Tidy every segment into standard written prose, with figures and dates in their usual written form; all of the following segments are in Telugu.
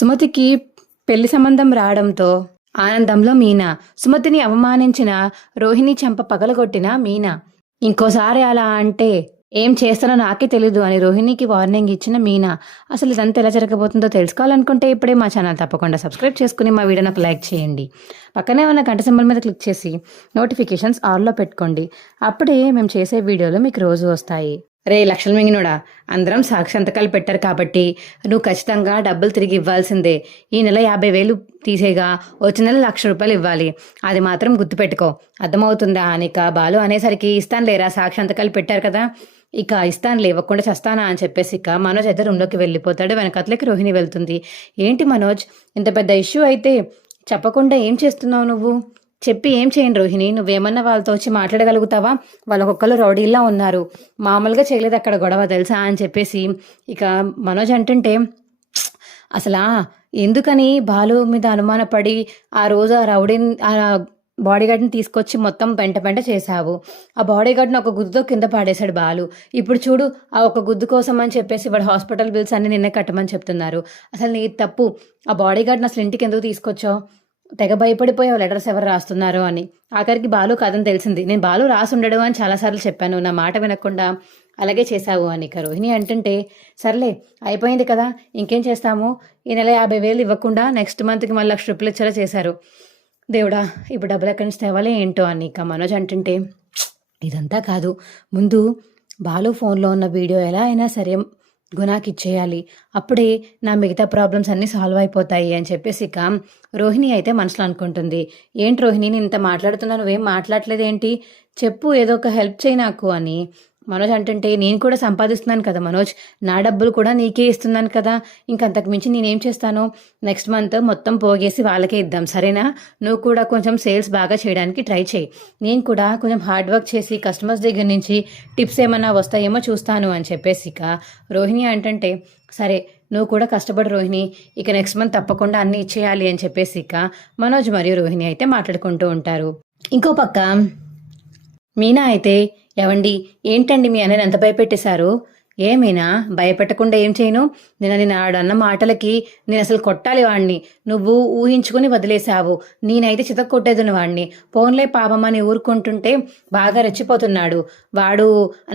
సుమతికి పెళ్లి సంబంధం రావడంతో ఆనందంలో మీనా. సుమతిని అవమానించిన రోహిణి చెంప పగలగొట్టిన మీనా. ఇంకోసారి అలా అంటే ఏం చేస్తానో నాకే తెలీదు అని రోహిణికి వార్నింగ్ ఇచ్చిన మీనా. అసలు ఇదంతా ఎలా జరగబోతుందో తెలుసుకోవాలనుకుంటే ఇప్పుడే మా ఛానల్ తప్పకుండా సబ్స్క్రైబ్ చేసుకుని మా వీడియోని ఒక లైక్ చేయండి. పక్కనే ఉన్న గంట సింబల్ మీద క్లిక్ చేసి నోటిఫికేషన్స్ ఆన్లో పెట్టుకోండి. అప్పుడే మేము చేసే వీడియోలు మీకు రోజు వస్తాయి. రే లక్షల మింగినోడా, అందరం సాక్షి సంతకాలు పెట్టారు కాబట్టి నువ్వు ఖచ్చితంగా డబ్బులు తిరిగి ఇవ్వాల్సిందే. ఈ నెల 50,000 తీసేగా వచ్చే నెల ₹1,00,000 ఇవ్వాలి. అది మాత్రం గుర్తుపెట్టుకో. అర్థమవుతుందా అనిక బాలు అనేసరికి ఇస్తాను లేరా, సాక్షి సంతకాలు పెట్టారు కదా, ఇక ఇస్తాను ఇవ్వకుండా చేస్తానా అని చెప్పేసి ఇక మనోజ్ అయితే రూమ్లోకి వెళ్ళిపోతాడు. వెనకట్లకి రోహిణి వెళ్తుంది. ఏంటి మనోజ్, ఇంత పెద్ద ఇష్యూ అయితే చెప్పకుండా ఏం చేస్తున్నావు నువ్వు? చెప్పి ఏం చేయండి రోహిణి, నువ్వేమన్నా వాళ్ళతో వచ్చి మాట్లాడగలుగుతావా? వాళ్ళకొక్కరు రౌడీల్లా ఉన్నారు, మామూలుగా చేయలేదు అక్కడ గొడవ తెలుసా అని చెప్పేసి ఇక మనోజ్ అంటుంటే, అసలా ఎందుకని బాలు మీద అనుమానపడి ఆ రోజు ఆ రౌడీని ఆ బాడీగార్డ్ని తీసుకొచ్చి మొత్తం పెంట చేశావు. ఆ బాడీగార్డ్ని ఒక గుద్దుతో కింద పాడేశాడు బాలు. ఇప్పుడు చూడు, ఆ ఒక గుద్దు కోసం అని చెప్పేసి వాడు హాస్పిటల్ బిల్స్ అన్ని నిన్నే కట్టమని చెప్తున్నారు. అసలు నీ తప్పు. ఆ బాడీగార్డ్ని అసలు ఇంటికి ఎందుకు తీసుకొచ్చావు? తెగ భయపడిపోయావు లెటర్స్ ఎవరు రాస్తున్నారో అని. ఆఖరికి బాలు కాదని తెలిసింది. నేను బాలు రాసి ఉండడు అని చాలాసార్లు చెప్పాను, నా మాట వినకుండా అలాగే చేశావు అని ఇక రోహిణి అంటుంటే, సర్లే అయిపోయింది కదా, ఇంకేం చేస్తాము? ఈ నెల 50,000 ఇవ్వకుండా నెక్స్ట్ మంత్కి మళ్ళీ ₹1,00,000 ఇచ్చేలా చేశారు. దేవుడా, ఇప్పుడు డబ్బులు ఎక్కడి నుంచి తేవాలో ఏంటో అని ఇక మనోజ్ అంటుంటే, ఇదంతా కాదు, ముందు బాలు ఫోన్లో ఉన్న వీడియో ఎలా అయినా సరే గుణాకి ఇచ్చేయాలి, అప్పుడే నా మిగతా ప్రాబ్లమ్స్ అన్నీ సాల్వ్ అయిపోతాయి అని చెప్పేసి ఇక రోహిణి అయితే మనసులో అనుకుంటుంది. ఏంటి రోహిణి, నేను ఇంత మాట్లాడుతున్నా, నువ్వేం మాట్లాడలేదు ఏంటి? చెప్పు, ఏదో ఒక హెల్ప్ చేయి నాకు అని మనోజ్ అంటుంటే, నేను కూడా సంపాదిస్తున్నాను కదా మనోజ్, నా డబ్బులు కూడా నీకే ఇస్తున్నాను కదా, ఇంకంతకు మించి నేనేం చేస్తాను? నెక్స్ట్ మంత్ మొత్తం పోగేసి వాళ్ళకే ఇద్దాం, సరేనా? నువ్వు కూడా కొంచెం సేల్స్ బాగా చేయడానికి ట్రై చేయి, నేను కూడా కొంచెం హార్డ్ వర్క్ చేసి కస్టమర్స్ దగ్గర నుంచి టిప్స్ ఏమన్నా వస్తాయేమో చూస్తాను అని చెప్పేసి ఇక రోహిణి అంటుంటే, సరే నువ్వు కూడా కష్టపడు రోహిణి, ఇక నెక్స్ట్ మంత్ తప్పకుండా అన్నీ ఇచ్చేయాలి అని చెప్పేసి ఇక మనోజ్ మరియు రోహిణి అయితే మాట్లాడుకుంటూ ఉంటారు. ఇంకో పక్క మీనా అయితే, ఏవండి ఏంటండి మీ అన్నని ఎంత భయపెట్టేశారు? ఏమైనా భయపెట్టకుండా ఏం చేయను? నేను ఆడన్న మాటలకి నేను అసలు కొట్టాలి వాడిని, నువ్వు ఊహించుకుని వదిలేశావు, నేనైతే చితక కొట్టేదును వాడిని. ఫోన్లే పాపమని ఊరుకుంటుంటే బాగా రెచ్చిపోతున్నాడు వాడు,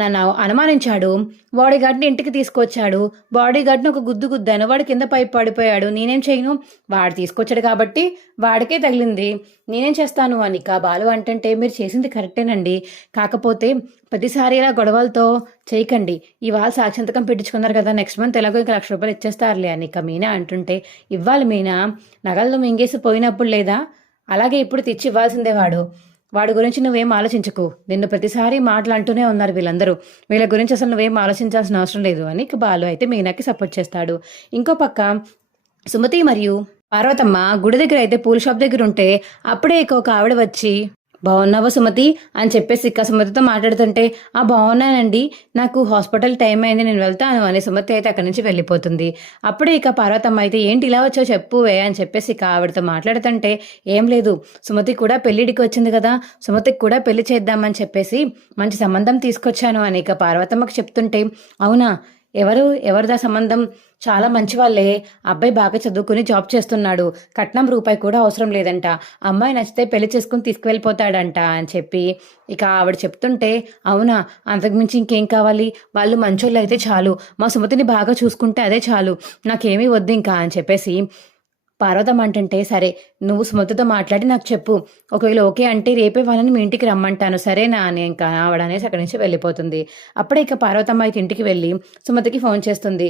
నన్ను అనుమానించాడు, బాడీగార్డ్ని ఇంటికి తీసుకొచ్చాడు, బాడీగార్డ్ని ఒక గుద్దు గుద్దాను, వాడు కింద పైపు పడిపోయాడు, నేనేం చేయను? వాడు తీసుకొచ్చాడు కాబట్టి వాడికే తగిలింది, నేనేం చేస్తాను అని ఇక బాలు అంటుంటే, మీరు చేసింది కరెక్టేనండి, కాకపోతే ప్రతిసారి ఇలా గొడవలతో చేయకండి, ఇవాళ సాక్షంతకం పెట్టించుకున్నారు కదా, నెక్స్ట్ మంత్ ఎలాగో ఇక ₹1,00,000 ఇచ్చేస్తారులే అని ఇక మీనా అంటుంటే, ఇవ్వాలి మీనా, నగల్లో మింగేసి పోయినప్పుడు లేదా, అలాగే ఇప్పుడు తెచ్చి ఇవ్వాల్సిందే వాడి గురించి నువ్వేం ఆలోచించకు, నిన్ను ప్రతిసారి మాటలు అంటూనే ఉన్నారు వీళ్ళందరూ, వీళ్ళ గురించి అసలు నువ్వేం ఆలోచించాల్సిన అవసరం లేదు అని ఇక బాలు అయితే మీనాకి సపోర్ట్ చేస్తాడు. ఇంకో పక్క సుమతి మరియు పార్వతమ్మ గుడి దగ్గర అయితే పూల షాప్ దగ్గర ఉంటే అప్పుడే ఇక ఒక ఆవిడ వచ్చి, బాగున్నావా సుమతి అని చెప్పేసి ఇక సుమతితో మాట్లాడుతుంటే, బాగున్నానండి, నాకు హాస్పిటల్ టైం అయింది, నేను వెళ్తాను అని సుమతి అయితే అక్కడి నుంచి వెళ్ళిపోతుంది. అప్పుడే ఇక పార్వతమ్మ అయితే, ఏంటి ఇలా వచ్చావు చెప్పువే అని చెప్పేసి ఇక ఆవిడతో మాట్లాడుతుంటే, ఏం లేదు, సుమతి కూడా పెళ్లిడికి వచ్చింది కదా, సుమతికి కూడా పెళ్లి చేద్దామని చెప్పేసి మంచి సంబంధం తీసుకొచ్చాను అని ఇక పార్వతమ్మకి చెప్తుంటే, అవునా, ఎవరిదా సంబంధం? చాలా మంచి వాళ్ళే, అబ్బాయి బాగా చదువుకుని జాబ్ చేస్తున్నాడు, కట్నం రూపాయి కూడా అవసరం లేదంట, అమ్మాయి నచ్చితే పెళ్లి చేసుకుని తీసుకువెళ్ళిపోతాడంట అని చెప్పి ఇక ఆవిడ చెప్తుంటే, అవునా, అంతకుమించి ఇంకేం కావాలి, వాళ్ళు మంచోళ్ళు అయితే చాలు, మా సుమతిని బాగా చూసుకుంటే అదే చాలు, నాకేమీ వద్దు ఇంకా అని చెప్పేసి పార్వతమ్మ అంటుంటే, సరే నువ్వు సుమతితో మాట్లాడి నాకు చెప్పు, ఒకవేళ ఓకే అంటే రేపే వాళ్ళని మీ ఇంటికి రమ్మంటాను, సరేనా అని ఇంకా ఆవిడ అనేసి అక్కడి నుంచి వెళ్ళిపోతుంది. అప్పుడే ఇక పార్వతమ్మ అయితే ఇంటికి వెళ్ళి సుమతికి ఫోన్ చేస్తుంది.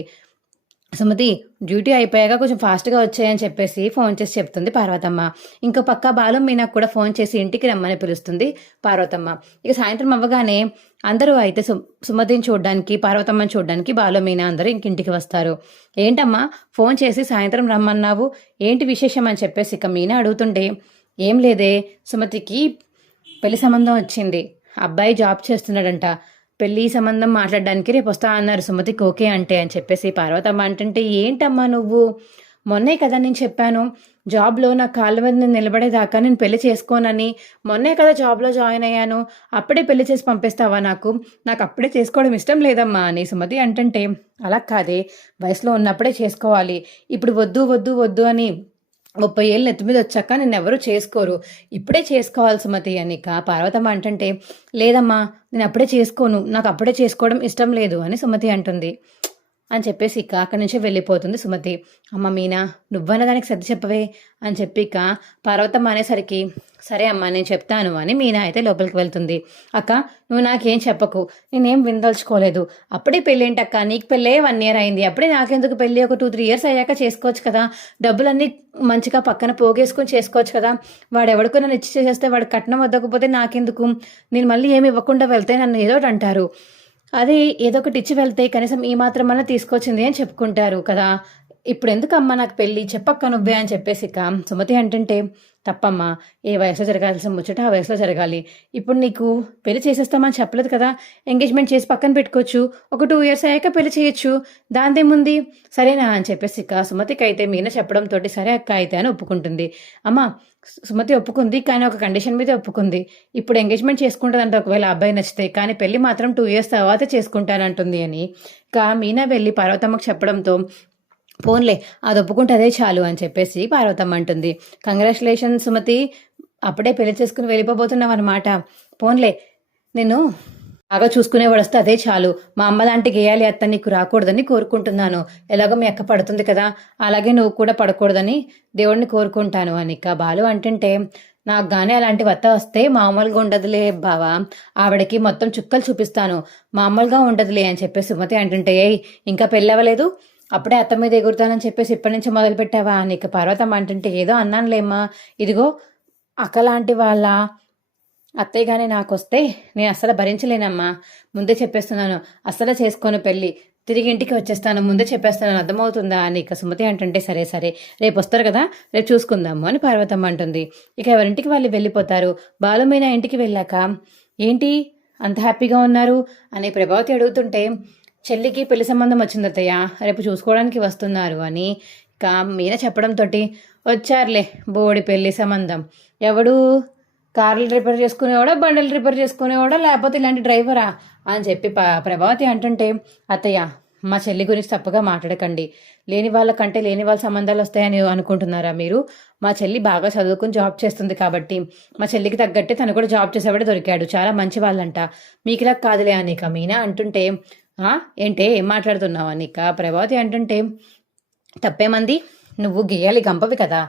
సుమతి, డ్యూటీ అయిపోయాక కొంచెం ఫాస్ట్గా వచ్చాయని చెప్పేసి ఫోన్ చేసి చెప్తుంది పార్వతమ్మ. ఇంకో పక్క బాలు మీనాకు కూడా ఫోన్ చేసి ఇంటికి రమ్మని పిలుస్తుంది పార్వతమ్మ. ఇక సాయంత్రం అవ్వగానే అందరూ అయితే సుమతిని చూడడానికి, పార్వతమ్మని చూడడానికి బాలు మీనా అందరూ ఇంకింటికి వస్తారు. ఏంటమ్మా ఫోన్ చేసి సాయంత్రం రమ్మన్నావు, ఏంటి విశేషం అని చెప్పేసి ఇక మీనా అడుగుతుంటే, ఏం లేదే, సుమతికి పెళ్లి సంబంధం వచ్చింది, అబ్బాయి జాబ్ చేస్తున్నాడంట, పెళ్లి సంబంధం మాట్లాడడానికి రేపు వస్తా అన్నారు, సుమతికి ఓకే అంటే అని చెప్పేసి పార్వతమ్మ అంటుంటే, ఏంటమ్మా నువ్వు మొన్నే కదా నేను చెప్పాను, జాబ్లో నా కాళ్ళ మీద నేను నిలబడేదాకా నేను పెళ్లి చేసుకోనని. మొన్నే కదా జాబ్లో జాయిన్ అయ్యాను, అప్పుడే పెళ్లి చేసి పంపిస్తావా నాకు? నాకు అప్పుడే చేసుకోవడం ఇష్టం లేదమ్మా అని సుమతి అంటుంటే, అలా కాదే, వయసులో ఉన్నప్పుడే చేసుకోవాలి. ఇప్పుడు వద్దు వద్దు వద్దు అని 30 ఏళ్ళు నెత్తి మీద వచ్చాక నిన్నెవరూ చేసుకోరు. ఇప్పుడే చేసుకోవాలి సుమతి అని పార్వతమ్మ అంటుంటే, లేదమ్మా నేను అప్పుడే చేసుకోను, నాకు అప్పుడే చేసుకోవడం ఇష్టం లేదు అని సుమతి అంటుంది. అని చెప్పేసి అక్కడి నుంచి వెళ్ళిపోతుంది సుమతి. అమ్మ మీనా, నువ్వన్న దానికి సర్ది చెప్పవే అని చెప్పి పార్వతమ్మ అనేసరికి, సరే అమ్మ నేను చెప్తాను అని మీనా అయితే లోపలికి వెళ్తుంది. అక్క నువ్వు నాకేం చెప్పకు, నేనేం విందలుచుకోలేదు. అప్పుడే పెళ్ళేంటక్క, నీకు పెళ్ళే 1 year అయింది, అప్పుడే నాకెందుకు పెళ్ళి? ఒక 2-3 years అయ్యాక చేసుకోవచ్చు కదా, డబ్బులన్నీ మంచిగా పక్కన పోగేసుకొని చేసుకోవచ్చు కదా. వాడు ఎవడికో నన్ను ఇచ్చి చేసేస్తే వాడు కట్నం వద్దకపోతే నాకెందుకు? నేను మళ్ళీ ఏమి ఇవ్వకుండా వెళ్తే నన్ను ఏదో ఒకటి అంటారు. అదే ఏదో ఒకటి ఇచ్చి వెళ్తే కనీసం ఈ మాత్రమన్నా తీసుకొచ్చింది అని చెప్పుకుంటారు కదా. ఇప్పుడు ఎందుకమ్మా నాకు పెళ్ళి, చెప్పక్క నువ్వే అని చెప్పేసి సుమతి అంటుంటే, తప్పమ్మా, ఏ వయసులో జరగాల్సిన ముచ్చట ఆ వయసులో జరగాలి. ఇప్పుడు నీకు పెళ్లి చేసేస్తామని చెప్పలేదు కదా, ఎంగేజ్మెంట్ చేసి పక్కన పెట్టుకోవచ్చు, ఒక 2 years అయ్యాక పెళ్లి చేయొచ్చు, దాందేముంది, సరేనా అని చెప్పేసి సుమతికి అయితే మీనా చెప్పడంతో సరే అక్క అయితే అని ఒప్పుకుంటుంది. అమ్మ సుమతి ఒప్పుకుంది, కానీ ఒక కండిషన్ మీద ఒప్పుకుంది. ఇప్పుడు ఎంగేజ్మెంట్ చేసుకుంటుందంటే ఒకవేళ అబ్బాయి నచ్చితే, కానీ పెళ్లి మాత్రం 2 years తర్వాత చేసుకుంటానంటుంది అని మీనా వెళ్ళి పార్వతమ్మకు చెప్పడంతో, పోన్లే అది ఒప్పుకుంటే అదే చాలు అని చెప్పేసి పార్వతమ్మ అంటుంది. కంగ్రాచులేషన్ సుమతి, అప్పుడే పెళ్లి చేసుకుని వెళ్ళిపోబోతున్నావు అనమాట. పోన్లే, నేను బాగా చూసుకునేవాడు వస్తే అదే చాలు. మా అమ్మ లాంటి గేయాలి అత్త నీకు రాకూడదని కోరుకుంటున్నాను. ఎలాగో మీ అక్క పడుతుంది కదా, అలాగే నువ్వు కూడా పడకూడదని దేవుడిని కోరుకుంటాను అని బాలు అంటుంటే, నాకు కానీ అలాంటి వత్త వస్తే మామూలుగా ఉండదులే బావా, ఆవిడకి మొత్తం చుక్కలు చూపిస్తాను, మామూలుగా ఉండదులే అని చెప్పేసి సుమతి అంటుంటే, ఇంకా పెళ్ళవలేదు అప్పుడే అత్త మీద ఎగురుతానని చెప్పేసి ఇప్పటి నుంచి మొదలు పెట్టావా అని పార్వతమ్మ అంటుంటే, ఏదో అన్నానులేమ్మా, ఇదిగో అక్కలాంటి వాళ్ళ అత్తయ్యగానే నాకు వస్తే నేను అస్సలు భరించలేనమ్మా, ముందే చెప్పేస్తున్నాను, అస్సలు చేసుకోను పెళ్ళి, తిరిగి ఇంటికి వచ్చేస్తాను, ముందే చెప్పేస్తాను, అర్థమవుతుందా అని సుమతి అంటుంటే, సరే సరే రేపు వస్తారు కదా, రేపు చూసుకుందాము అని పార్వతమ్మ అంటుంది. ఇక ఎవరింటికి వాళ్ళు వెళ్ళిపోతారు. బాలు మీనా ఇంటికి వెళ్ళాక, ఏంటి అంత హ్యాపీగా ఉన్నారు అని ప్రభావతి అడుగుతుంటే, చెల్లికి పెళ్లి సంబంధం వచ్చింది అత్తయ్య, రేపు చూసుకోవడానికి వస్తున్నారు అని మీనా చెప్పడంతో, వచ్చారులే బోడి పెళ్లి సంబంధం, ఎవడు కార్లు రిపేర్ చేసుకునేవాడో, బండలు రిపేర్ చేసుకునేవాడో, లేకపోతే ఇలాంటి డ్రైవరా అని చెప్పి ప్రభావతి అంటుంటే, అత్తయ్య మా చెల్లి గురించి తప్పుగా మాట్లాడకండి, లేని వాళ్ళకంటే లేని వాళ్ళ సంబంధాలు వస్తాయని అనుకుంటున్నారా మీరు? మా చెల్లి బాగా చదువుకుని జాబ్ చేస్తుంది కాబట్టి, మా చెల్లికి తగ్గట్టే తను కూడా జాబ్ చేసేవాడే దొరికాడు, చాలా మంచి వాళ్ళంట, మీకులా కాదులే అని మీనా అంటుంటే, ఏంటే ఏం మాట్లాడుతున్నావు అని ప్రభావతి అంటుంటే, తప్పేమంది, నువ్వు గేయాలి గంపవి కదా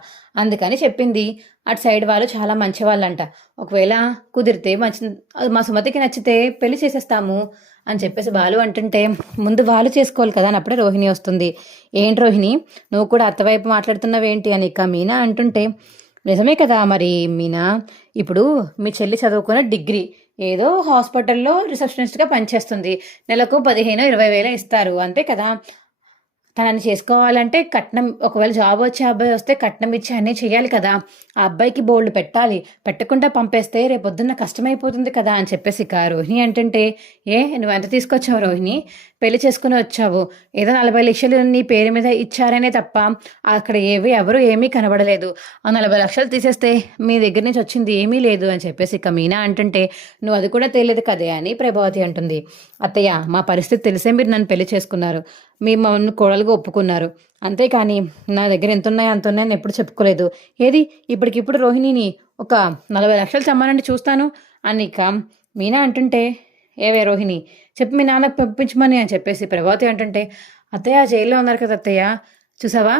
అందుకని చెప్పింది. అటు సైడ్ వాళ్ళు చాలా మంచి వాళ్ళంట, ఒకవేళ కుదిరితే మంచి మా సుమతికి నచ్చితే పెళ్లి చేసేస్తాము అని చెప్పేసి బాలు అంటుంటే, ముందు వాళ్ళు చేసుకోవాలి కదా అని అప్పుడే రోహిణి వస్తుంది. ఏంటి రోహిణి నువ్వు కూడా అత్తవైపు మాట్లాడుతున్నావేంటి అని మీనా అంటుంటే, నిజమే కదా మరి మీనా, ఇప్పుడు మీ చెల్లి చదువుకున్న డిగ్రీ, ఏదో హాస్పిటల్లో రిసెప్షనిస్ట్గా పనిచేస్తుంది, నెలకు 15,000-20,000 ఇస్తారు అంతే కదా. తనని చేసుకోవాలంటే కట్నం, ఒకవేళ జాబ్ వచ్చే అబ్బాయి వస్తే కట్నం ఇచ్చి అన్నీ చేయాలి కదా, ఆ అబ్బాయికి బోల్డ్ పెట్టాలి, పెట్టకుండా పంపేస్తే రేపొద్దున్న కష్టమైపోతుంది కదా అని చెప్పేసి రోహిణి అంటుంటే, నువ్వు ఎంత తీసుకొచ్చావు రోహిణి, పెళ్లి చేసుకుని వచ్చావు, ఏదో 40 లక్షలు నీ పేరు మీద ఇచ్చారనే తప్ప అక్కడ ఎవరు ఏమీ కనబడలేదు, ఆ 40 లక్షలు తీసేస్తే మీ దగ్గర నుంచి వచ్చింది ఏమీ లేదు అని చెప్పేసి మీనా అంటుంటే, నువ్వు అది కూడా తెలియదు కదే అని ప్రభావతి అంటుంది. అత్తయ్య మా పరిస్థితి తెలిసే మీరు నన్ను పెళ్లి చేసుకున్నారు, మీ మమ్మల్ని కోడలుగా ఒప్పుకున్నారు, అంతేకాని నా దగ్గర ఎంత ఉన్నాయో అంత ఉన్నాయని ఎప్పుడు చెప్పుకోలేదు. ఏది ఇప్పటికిప్పుడు రోహిణిని ఒక 40 లక్షలు చమ్మానంటే చూస్తాను అని మీనా అంటుంటే, ఏవే రోహిణి చెప్పి మీ నాన్నకు పంపించమని అని చెప్పేసి ప్రభావతి అంటుంటే, అత్తయ్య జైల్లో ఉన్నారు కదా అత్తయ్య, చూసావా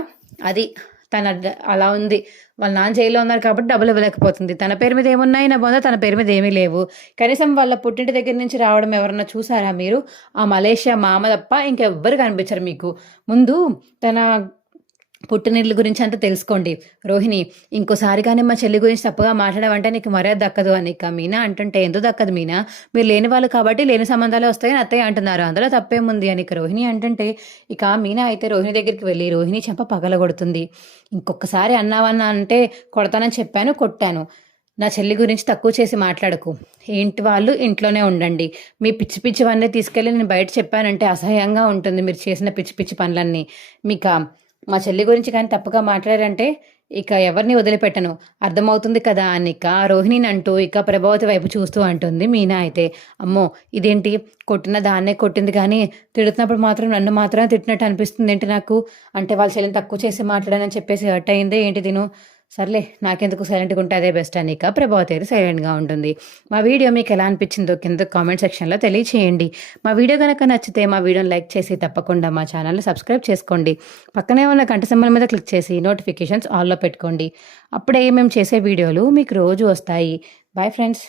అది తన అలా ఉంది, వాళ్ళ నాన్న జైల్లో ఉన్నారు కాబట్టి డబ్బులు ఇవ్వలేకపోతుంది, తన పేరు మీద ఏమున్నాయి నా బోధ, తన పేరు మీద ఏమీ లేవు, కనీసం వాళ్ళ పుట్టింటి దగ్గర నుంచి రావడం ఎవరన్నా చూసారా మీరు? ఆ మలేషియా మామ తప్ప ఇంకెవ్వరు కనిపించరు మీకు. ముందు తన పుట్టినిల్లు గురించి అంతా తెలుసుకోండి రోహిణి, ఇంకోసారి కానీ మా చెల్లి గురించి తప్పుగా మాట్లాడమంటే నీకు మర్యాద దక్కదు అని మీనా అంటుంటే, ఎందుకు దక్కదు మీనా, మీరు లేని వాళ్ళు కాబట్టి లేని సంబంధాలు వస్తాయని అత్తయ్య అంటున్నారు, అందులో తప్పేముంది అని రోహిణి అంటుంటే, మీనా అయితే రోహిణి దగ్గరికి వెళ్ళి రోహిణి చెంప పగలగొడుతుంది. ఇంకొకసారి అన్నావన్నా అంటే కొడతానని చెప్పాను, కొట్టాను, నా చెల్లి గురించి తక్కువ చేసి మాట్లాడకు, ఇంటి వాళ్ళు ఇంట్లోనే ఉండండి, మీ పిచ్చి పిచ్చివన్నీ తీసుకెళ్ళి నేను బయట చెప్పానంటే అసహ్యంగా ఉంటుంది, మీరు చేసిన పిచ్చి పిచ్చి పనులన్నీ, మీకు మా చెల్లి గురించి కానీ తప్పుగా మాట్లాడారంటే ఇక ఎవరిని వదిలిపెట్టను, అర్థమవుతుంది కదా అని ఇక రోహిణిని అంటూ ఇక ప్రభావతి వైపు చూస్తూ అంటుంది మీనా అయితే. అమ్మో, ఇదేంటి, కొట్టిన దాన్నే కొట్టింది కానీ తిడుతున్నప్పుడు మాత్రం నన్ను మాత్రమే తిట్టినట్టు అనిపిస్తుంది ఏంటి నాకు, అంటే వాళ్ళ చెల్లిని తక్కువ చేసి మాట్లాడానని చెప్పేసి హర్ట్ అయిందే ఏంటి తిను. సర్లే, నాకెందుకు సైలెంట్గా ఉంటే అదే బెస్ట్ అని ఇక ప్రభావతి అయితే సైలెంట్గా ఉంటుంది. మా వీడియో మీకు ఎలా అనిపించిందో కింద కామెంట్ సెక్షన్లో తెలియచేయండి. మా వీడియో కనుక నచ్చితే మా వీడియోని లైక్ చేసి తప్పకుండా మా ఛానల్ని సబ్స్క్రైబ్ చేసుకోండి. పక్కనే ఉన్న గంట సింబల్ మీద క్లిక్ చేసి నోటిఫికేషన్స్ ఆల్లో పెట్టుకోండి. అప్పుడే మేము చేసే వీడియోలు మీకు రోజు వస్తాయి. Bye friends.